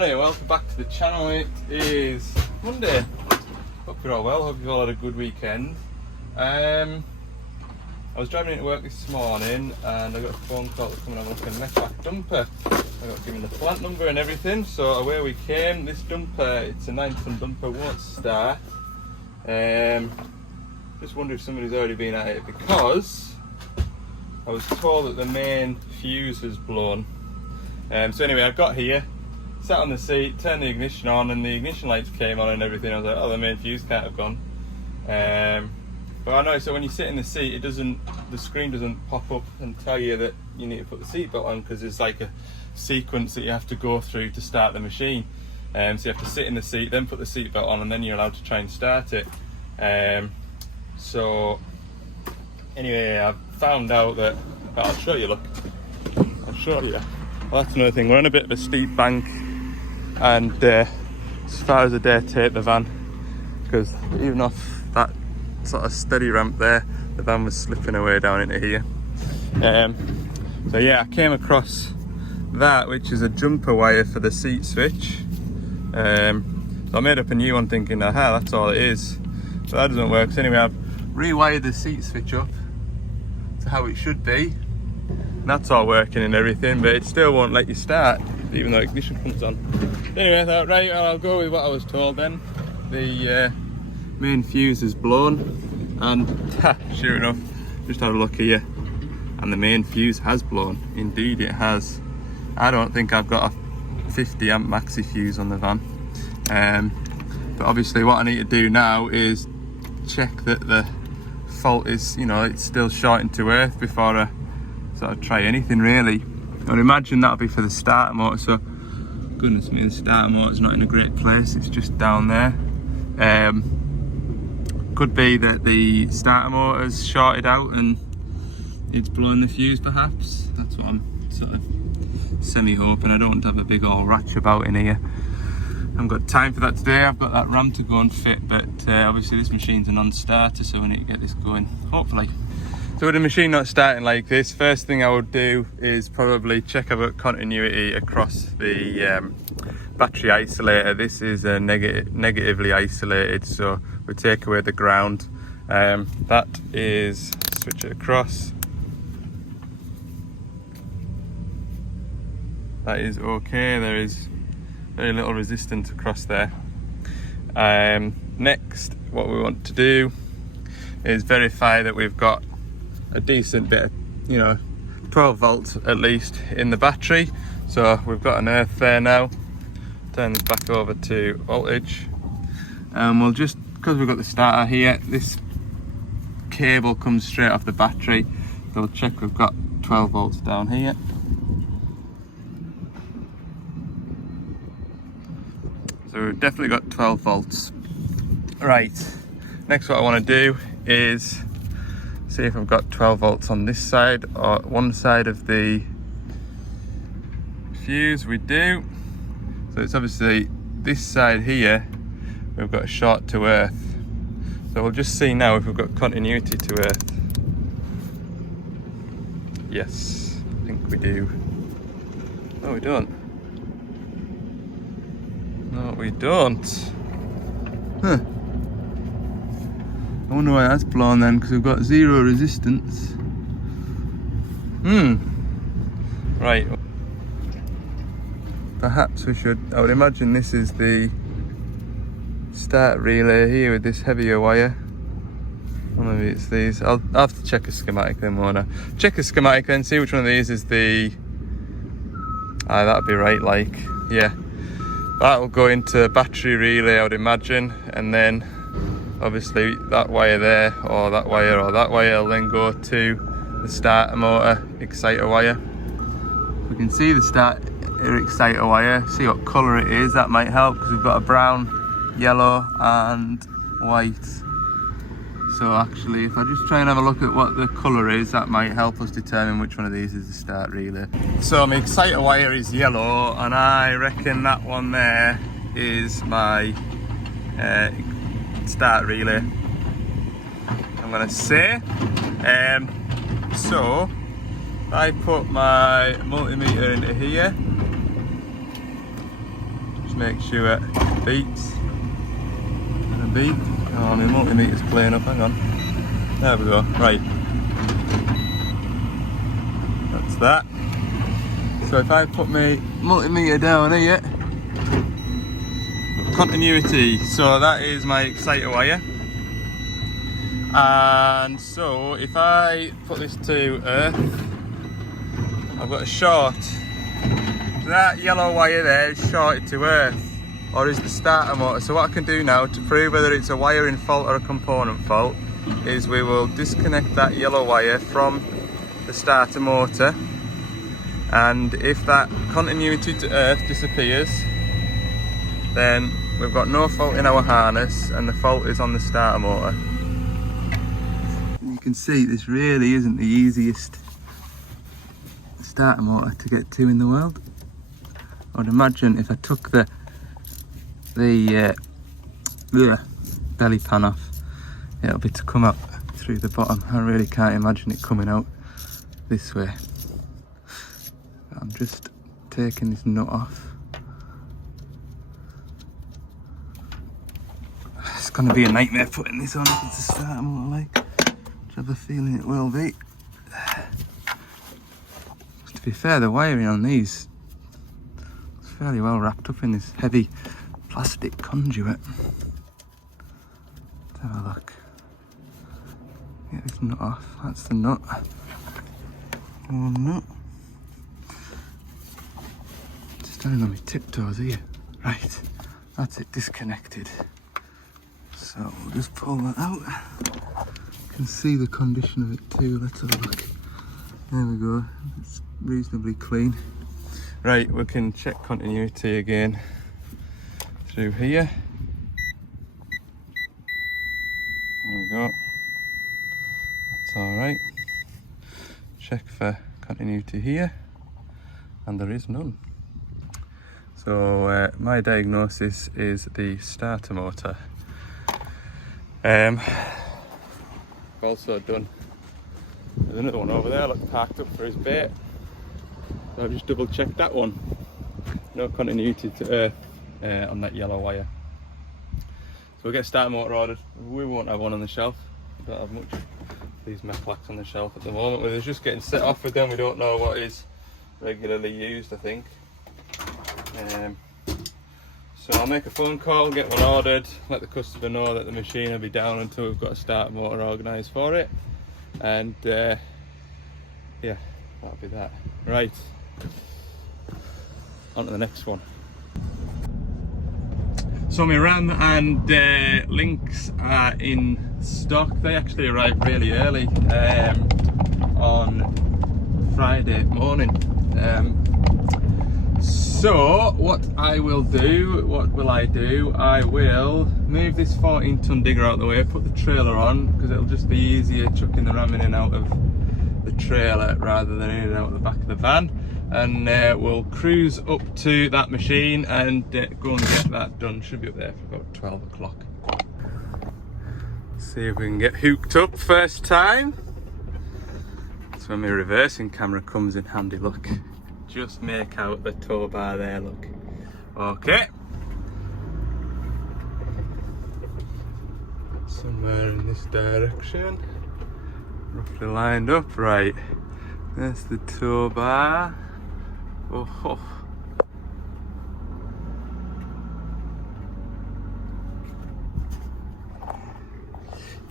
Anyway, welcome back to the channel. It is Monday. Hope you're all well. Hope you've all had a good weekend. I was driving into work this morning and I got a phone call to come and have a look at a Metvac dumper. I got given the plant number and everything, so away we came. This dumper, it's a 9-ton dumper, won't start. Just wonder if somebody's already been at it, because I was told that the main fuse has blown. So anyway, I got here, sat on the seat, turned the ignition on, and the ignition lights came on and everything. I was like, oh, the main fuse can't have gone. But I noticed that when you sit in the seat, the screen doesn't pop up and tell you that you need to put the seatbelt on, because there's like a sequence that you have to go through to start the machine. So you have to sit in the seat, then put the seatbelt on, and then you're allowed to try and start it. So anyway, I found out that, I'll show you, look. I'll show you. Well, that's another thing, we're on a bit of a steep bank, and as far as I dare take the van, because even off that sort of steady ramp there, the van was slipping away down into here. So yeah, I came across that, which is a jumper wire for the seat switch. So I made up a new one thinking, aha, that's all it is. But that doesn't work. So anyway, I've rewired the seat switch up to how it should be. And that's all working and everything, but it still won't let you start, even though ignition comes on. Anyway, I thought, right, well, I'll go with what I was told then. The main fuse is blown, and sure enough, just had a look here, and the main fuse has blown. Indeed it has. I don't think I've got a 50 amp maxi fuse on the van. But obviously what I need to do now is check that the fault is, it's still shorting to earth before I sort of try anything really. I would imagine that'll be for the starter motor, so goodness me, the starter motor's not in a great place, it's just down there. Could be that the starter motor's shorted out and it's blowing the fuse perhaps. That's what I'm sort of semi-hoping. I don't want to have a big old ratch about in here. I haven't got time for that today. I've got that RAM to go and fit, but obviously this machine's a non-starter, so we need to get this going, hopefully. So with the machine not starting like this, first thing I would do is probably check I've got continuity across the battery isolator. This is a negatively isolated, so we take away the ground. That is, switch it across. That is okay, there is very little resistance across there. Next, what we want to do is verify that we've got a decent bit of, 12 volts at least in the battery. So we've got an earth there now. Turn this back over to voltage. We'll just, because we've got the starter here, this cable comes straight off the battery. So we'll check we've got 12 volts down here. So we've definitely got 12 volts. Right, next what I want to do is see if I've got 12 volts on this side or one side of the fuse. We do. So it's obviously this side here, we've got a short to earth. So we'll just see now if we've got continuity to earth. Yes, I think we do. No, we don't. No, we don't. Huh. I wonder why that's blown then, because we've got zero resistance. Right. Perhaps we should, I would imagine this is the start relay here with this heavier wire. Or maybe it's these. I'll have to check a schematic then, won't I? Check a schematic then, see which one of these is the... that'd be right, like, yeah. That'll go into battery relay, I would imagine, and then obviously that wire there, or that wire, will then go to the starter motor exciter wire. We can see the starter exciter wire, see what colour it is, that might help, because we've got a brown, yellow and white. So actually, if I just try and have a look at what the colour is, that might help us determine which one of these is the start relay. So my exciter wire is yellow, and I reckon that one there is my start relay, I'm going to say. So I put my multimeter into here, make sure it beeps. And a beep. Oh, my multimeter's playing up, hang on. There we go, right. That's that. So if I put my multimeter down here, continuity, so that is my exciter wire. And so if I put this to earth, I've got a short. So that yellow wire there is shorted to earth, or is the starter motor. So what I can do now to prove whether it's a wiring fault or a component fault is we will disconnect that yellow wire from the starter motor, and if that continuity to earth disappears, then we've got no fault in our harness and the fault is on the starter motor. You can see this really isn't the easiest starter motor to get to in the world. I'd imagine if I took the belly pan off, it'll be to come up through the bottom. I really can't imagine it coming out this way. I'm just taking this nut off. It's going to be a nightmare putting this on if it's a starter motor, like. I have a feeling it will be. To be fair, the wiring on these is fairly well wrapped up in this heavy plastic conduit. Let's have a look. Get this nut off. That's the nut. One nut. Standing on my tiptoes here. Right, that's it disconnected. So we'll just pull that out. You can see the condition of it too. Let's have a look. There we go. It's reasonably clean. Right, we can check continuity again through here. There we go. That's all right. Check for continuity here, and there is none. So my diagnosis is the starter motor. I've also done, there's another one over there, look, parked up for his bait. So I've just double checked that one. No continuity to earth on that yellow wire. So we'll get starter motor ordered. We won't have one on the shelf. We don't have much of these Mechlacs on the shelf at the moment. We're just getting set off with them. We don't know what is regularly used, I think. So I'll make a phone call, get one ordered, let the customer know that the machine will be down until we've got a starter motor organised for it. And yeah, that'll be that. Right, on to the next one. So my RAM and links are in stock. They actually arrived really early on Friday morning. So what I will do, I will move this 14-ton digger out of the way, put the trailer on, because it'll just be easier chucking the RAM in and out of the trailer rather than in and out of the back of the van. And we'll cruise up to that machine and go and get that done. Should be up there for about 12 o'clock. See if we can get hooked up first time. That's when my reversing camera comes in handy, look. Just make out the tow bar there, look. Okay. Somewhere in this direction. Roughly lined up, right. There's the tow bar. Oh.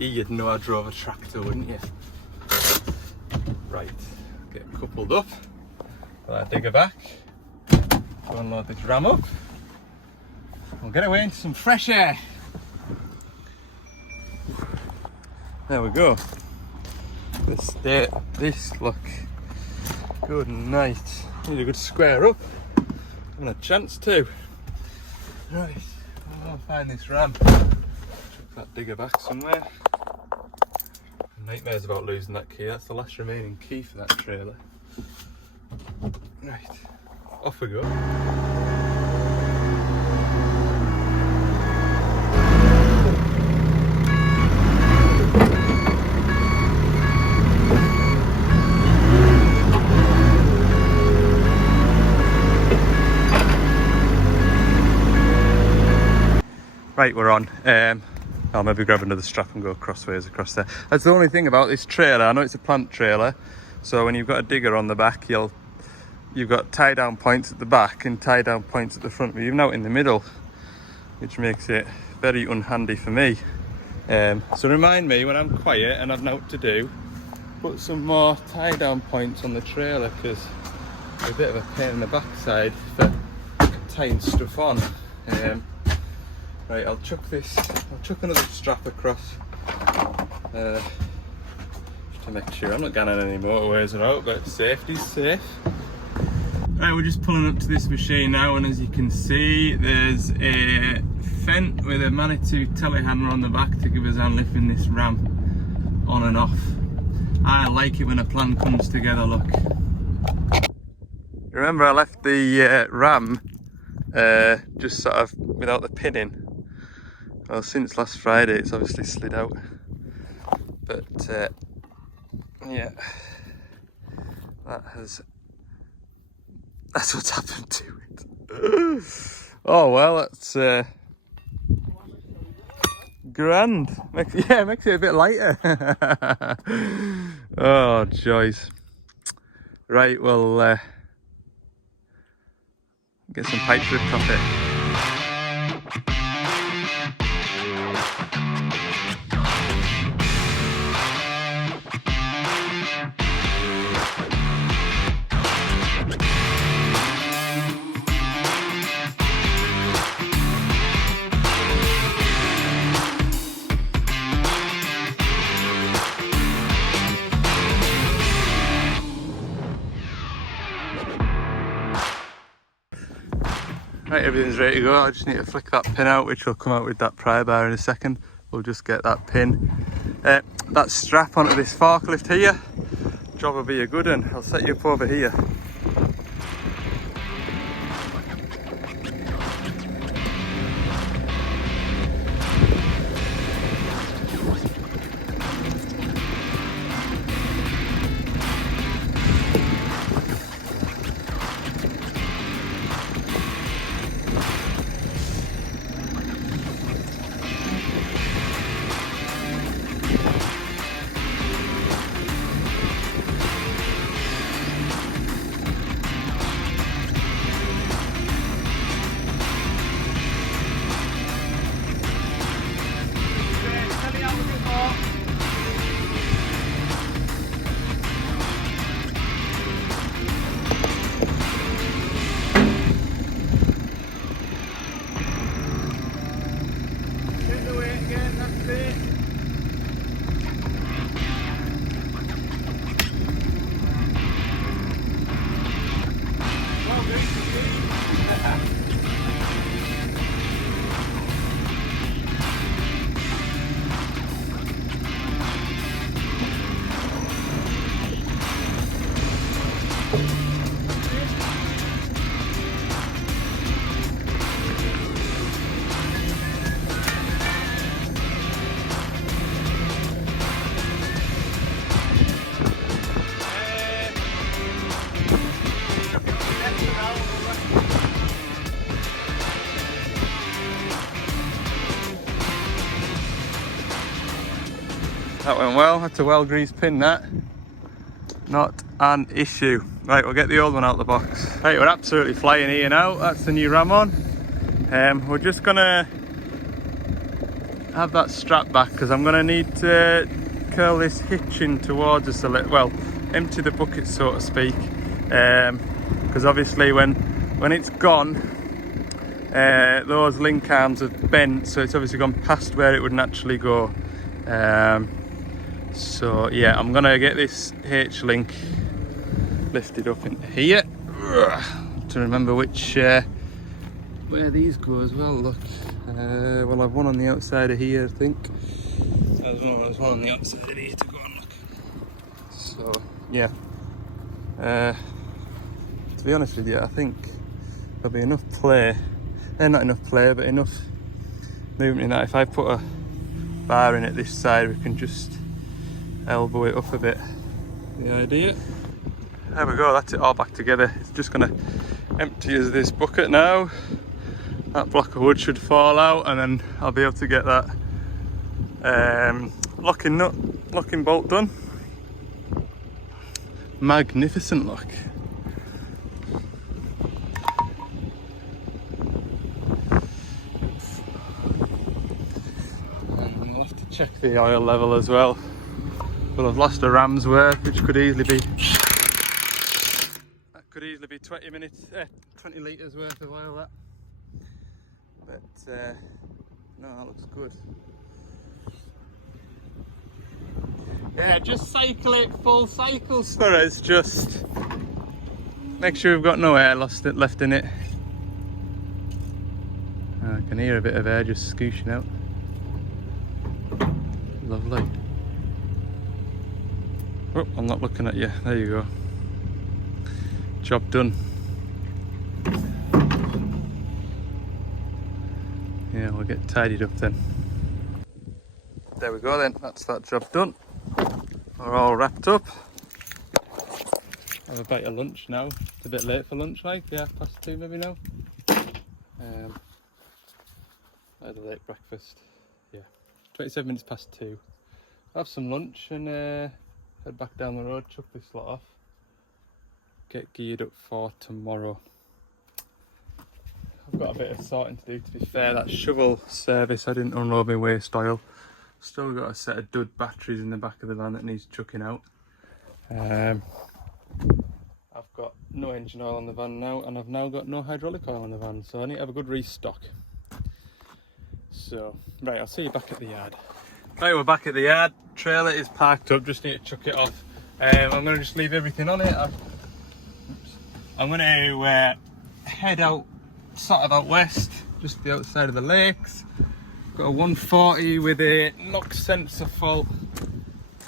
You'd know I drove a tractor, wouldn't you? Right, get coupled up. I'll digger back. Go and load this RAM up. We'll get away into some fresh air. There we go. This look good night. Need a good square up. And a chance to. Right, I'll find this RAM. Chuck that digger back somewhere. Nightmares about losing that key. That's the last remaining key for that trailer. Right, off we go. Right, we're on. I'll maybe grab another strap and go crossways across there. That's the only thing about this trailer. I know it's a plant trailer, so when you've got a digger on the back, you've got tie down points at the back and tie down points at the front, but you've now in the middle, which makes it very unhandy for me. So remind me when I'm quiet and I've nothing to do, put some more tie down points on the trailer, because it's a bit of a pain in the backside for tying stuff on. Right, I'll chuck another strap across just to make sure I'm not going on any motorways or out, but safety's safe. Right, we're just pulling up to this machine now, and as you can see, there's a Fendt with a Manitou telehandler on the back to give us a hand lifting this ram on and off. I like it when a plan comes together, look. Remember I left the ram just sort of without the pin in. Well, since last Friday it's obviously slid out, but yeah, that's what's happened to it. Oh well, that's grand. Makes it a bit lighter. Oh joys. Right, well, get some pipes ripped off it. Right, everything's ready to go. I just need to flick that pin out, which will come out with that pry bar in a second. We'll just get that pin, that strap onto this forklift here. Job will be a good one. I'll set you up over here. That went well. That's a well greased pin, that. Not an issue. Right, we'll get the old one out of the box. Right, we're absolutely flying here now. That's the new ram on. We're just gonna have that strap back because I'm gonna need to curl this hitch in towards us a little. Well, empty the bucket, so to speak. Because obviously when it's gone, those link arms have bent, so it's obviously gone past where it would naturally go. So yeah, I'm gonna get this H-link lifted up into here to remember which where these go as well. Look, well, I've one on the outside of here, I think. There's one on the outside of here to go and look. So yeah, to be honest with you, I think there'll be enough play. Not enough play, but enough movement in that. If I put a bar in at this side, we can just elbow it up a bit. The idea. There we go, that's it all back together. It's just gonna empty us this bucket now that block of wood should fall out, and then I'll be able to get that locking bolt done. Magnificent look. And we'll have to check the oil level as well. We'll have lost a ram's worth, which could easily be 20 litres worth of oil, that. But no, that looks good. Yeah, just cycle it full cycles for us. Just make sure we've got no air left in it. I can hear a bit of air just scooshing out. Lovely. Oh, I'm not looking at you. There you go. Job done. Yeah, we'll get tidied up then. There we go then, that's that job done. We're all wrapped up. Have a bite of lunch now. It's a bit late for lunch, like, yeah, 2:30 maybe now. I had a late breakfast, yeah, 27 minutes past 2. Have some lunch and head back down the road, chuck this lot off. Get geared up for tomorrow. I've got a bit of sorting to do, to be fair. That shovel service, I didn't unload my waste oil. Still got a set of dud batteries in the back of the van that needs chucking out. I've got no engine oil on the van now, and I've now got no hydraulic oil on the van, so I need to have a good restock. So, right, I'll see you back at the yard. Right, we're back at the yard. Trailer is parked up, just need to chuck it off. I'm going to just leave everything on it. I'm going to head out, sort of out west, just the outside of the lakes. Got a 140 with a NOx sensor fault.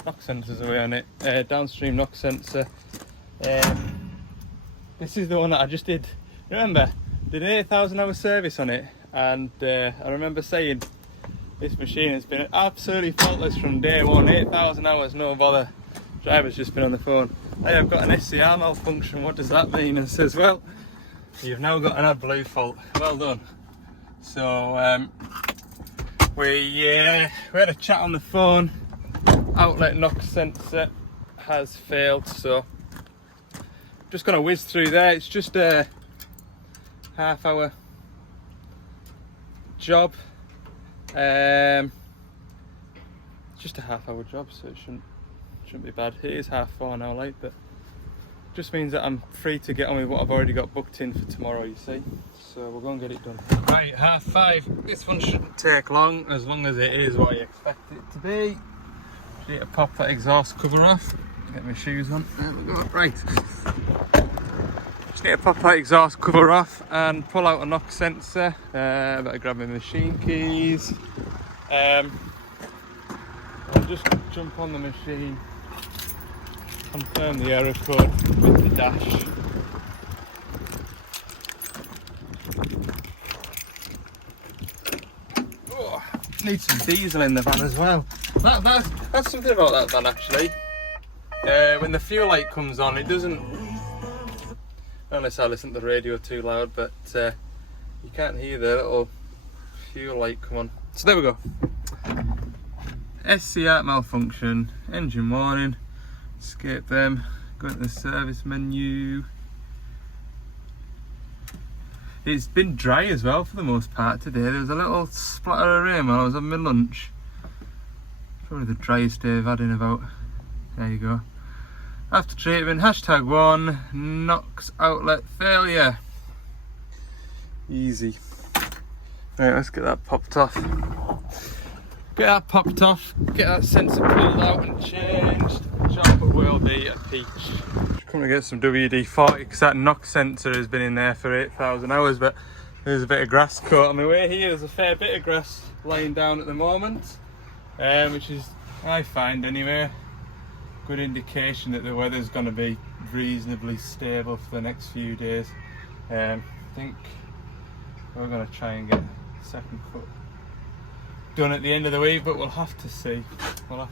NOx sensor's away on it. Downstream NOx sensor. This is the one that I just did. Remember, did an 8,000 hour service on it, and I remember saying this machine has been absolutely faultless from day one. 8,000 hours, no bother. Driver's just been on the phone. Hey, I've got an SCR malfunction. What does that mean? And says, well, you've now got an AdBlue fault. Well done. So we had a chat on the phone. Outlet NOx sensor has failed, so just gonna whiz through there. It's just a half-hour job. It's just a half-hour job, so it shouldn't be bad. It is 4:30 now, late, but just means that I'm free to get on with what I've already got booked in for tomorrow, you see. So we'll go and get it done. Right, 5:30. This one shouldn't take long as it is what I expect it to be. Just need to pop that exhaust cover off. Get my shoes on. There we go. Right. Just need to pop that exhaust cover off and pull out a NOx sensor. Better grab my machine keys. I'll just jump on the machine, confirm the error code with the dash. Oh, need some diesel in the van as well. That's something about that van actually. When the fuel light comes on, it doesn't, unless I listen to the radio too loud, but you can't hear the little fuel light come on. So there we go. SCR malfunction, engine warning, escape them, go into the service menu. It's been dry as well for the most part today. There was a little splatter of rain while I was on my lunch. Probably the driest day I've had in about, there you go. After treatment, #1, NOx outlet failure. Easy. Right, let's get that popped off. Get that popped off, get that sensor pulled out and changed. Job will be a peach. Just come to get some WD-40 because that NOx sensor has been in there for 8,000 hours, but there's a bit of grass caught on my way here. There's a fair bit of grass lying down at the moment, which is, I find anyway, good indication that the weather's going to be reasonably stable for the next few days. I think we're going to try and get the second foot done at the end of the week, but we'll have to see. But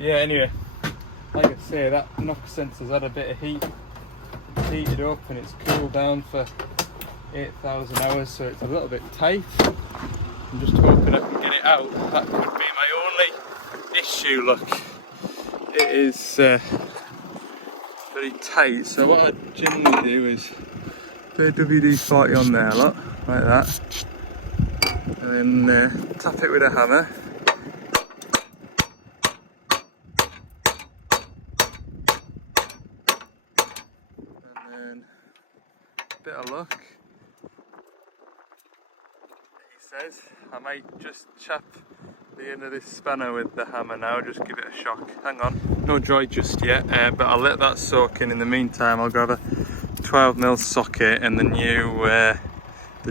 yeah, anyway, like I say, that NOx sensor's had a bit of heat. It's heated up and it's cooled down for 8,000 hours, so it's a little bit tight. I'm just hoping I can get it out. That could be my only issue. Look, it is very tight, so what I generally do is put a WD-40 on there, look, like that, and then tap it with a hammer. And then a bit of luck, he says. I might just chap the end of this spanner with the hammer now, just give it a shock. Hang on, no joy just yet, but I'll let that soak in. In the meantime, I'll grab a 12mm socket and the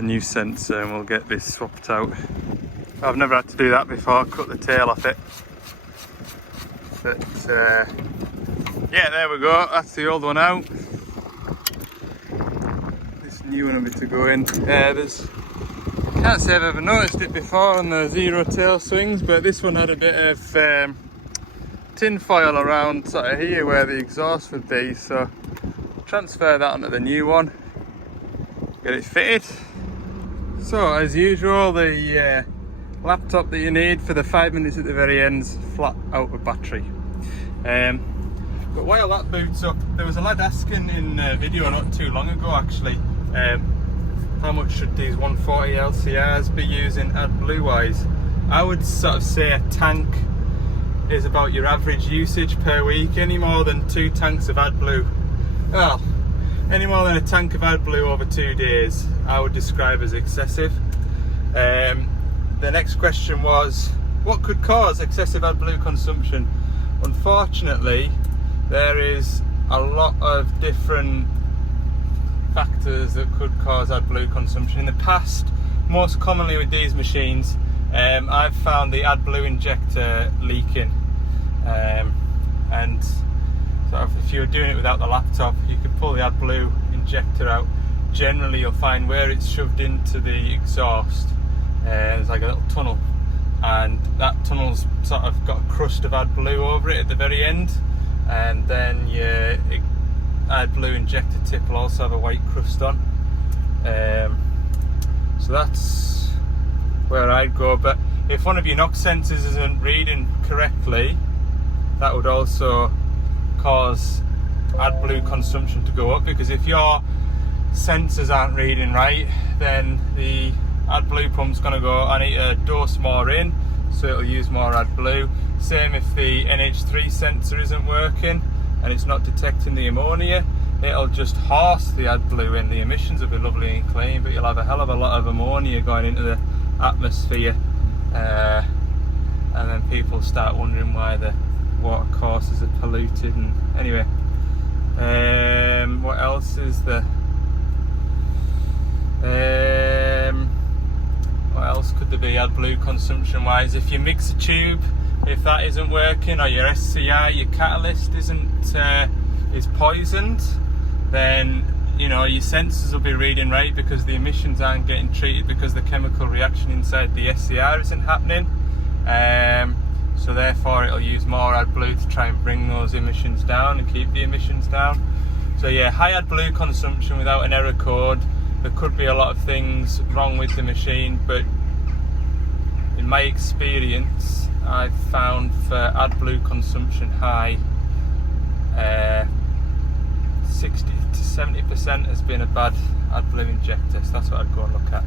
new sensor, and we'll get this swapped out. I've never had to do that before, cut the tail off it. But yeah, there we go, that's the old one out. This new one will be to go in. Can't say I've ever noticed it before on the zero tail swings, but this one had a bit of tin foil around sort of here where the exhaust would be, so transfer that onto the new one, get it fitted. So as usual, the laptop that you need for the 5 minutes at the very end's flat out of battery. But while that boots up, there was a lad asking in a video not too long ago actually, how much should these 140 LCRs be using AdBlue wise? I would sort of say a tank is about your average usage per week. Any more than 2 tanks of AdBlue, well, any more than a tank of AdBlue over 2 days, I would describe as excessive. The next question was, what could cause excessive AdBlue consumption? Unfortunately, there is a lot of different factors that could cause AdBlue consumption. In the past, most commonly with these machines, I've found the AdBlue injector leaking, and sort of if you're doing it without the laptop, you could pull the AdBlue injector out. Generally, you'll find where it's shoved into the exhaust, there's like a little tunnel, and that tunnel's sort of got a crust of AdBlue over it at the very end, and then your AdBlue injector tip will also have a white crust on. So that's where I'd go. But if one of your NOx sensors isn't reading correctly, that would also cause AdBlue consumption to go up, because if your sensors aren't reading right, then the AdBlue pump's going to go, I need to dose more in, so it'll use more AdBlue. Same if the NH3 sensor isn't working and it's not detecting the ammonia, it'll just horse the AdBlue in. The emissions will be lovely and clean, but you'll have a hell of a lot of ammonia going into the atmosphere, and then people start wondering why the water courses are polluted. And anyway, what else is there? What else could there be AdBlue consumption wise? If your mixer tube, if that isn't working, or your SCR, your catalyst is poisoned, then you know your sensors will be reading right, because the emissions aren't getting treated, because the chemical reaction inside the SCR isn't happening. So therefore it'll use more AdBlue to try and bring those emissions down and keep the emissions down. So yeah, high AdBlue consumption without an error code. There could be a lot of things wrong with the machine, but in my experience, I've found for AdBlue consumption high, 60 to 70% has been a bad AdBlue injector, so that's what I'd go and look at.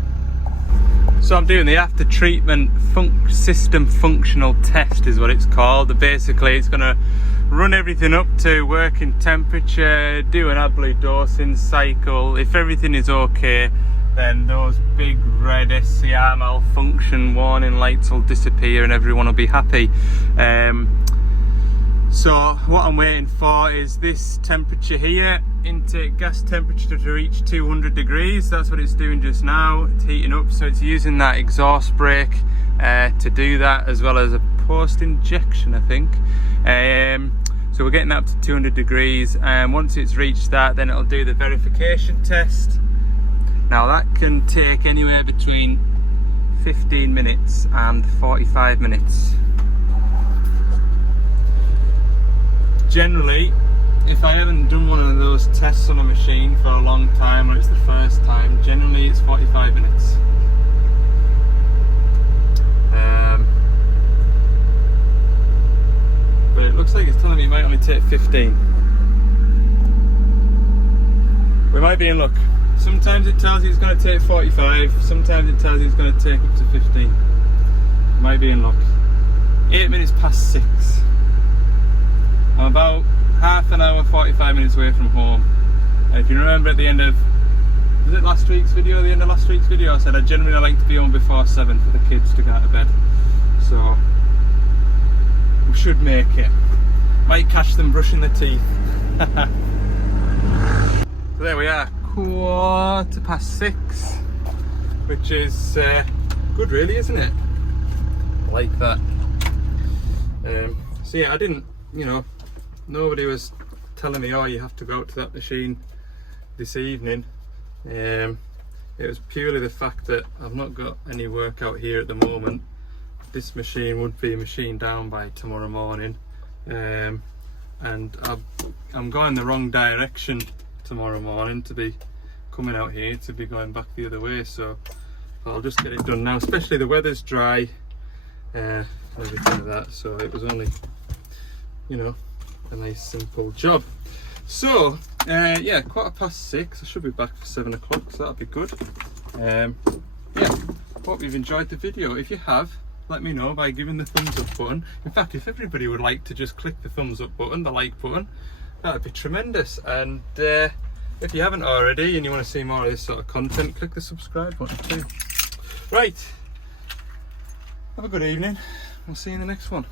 So I'm doing the after treatment system functional test is what it's called. Basically it's going to run everything up to working temperature, do an AdBlue dosing cycle. If everything is okay, then those big red SCR malfunction warning lights will disappear and everyone will be happy. So what I'm waiting for is this temperature here, intake gas temperature to reach 200 degrees. That's what it's doing just now. It's heating up, so it's using that exhaust brake to do that, as well as a post injection, I think. So we're getting that up to 200 degrees, and once it's reached that, then it'll do the verification test. Now that can take anywhere between 15 minutes and 45 minutes. Generally, if I haven't done one of those tests on a machine for a long time, or it's the first time, generally it's 45 minutes. But it looks like it's telling me it might only take 15. We might be in luck. Sometimes it tells you it's going to take 45, sometimes it tells you it's going to take up to 15. We might be in luck. 8 minutes past 6. I'm about half an hour, 45 minutes away from home. And if you remember at the end of, was it last week's video? The end of last week's video, I said I generally like to be home before 7 for the kids to get out of bed. So we should make it. Might catch them brushing their teeth. So there we are, 6:15, which is good really, isn't it? Like that. So yeah, I didn't, you know, nobody was telling me, oh, you have to go out to that machine this evening. It was purely the fact that I've not got any work out here at the moment. This machine would be machined down by tomorrow morning, and I'm going the wrong direction tomorrow morning to be coming out here, to be going back the other way, so I'll just get it done now, especially the weather's dry and everything like that, so it was only, you know, a nice simple job. So yeah, 6:15, I should be back for 7 o'clock, so that'll be good. Yeah, hope you've enjoyed the video. If you have, let me know by giving the thumbs up button. In fact, if everybody would like to just click the thumbs up button, the like button, that'd be tremendous. And if you haven't already and you want to see more of this sort of content, click the subscribe button too. Right, have a good evening. I'll see you in the next one.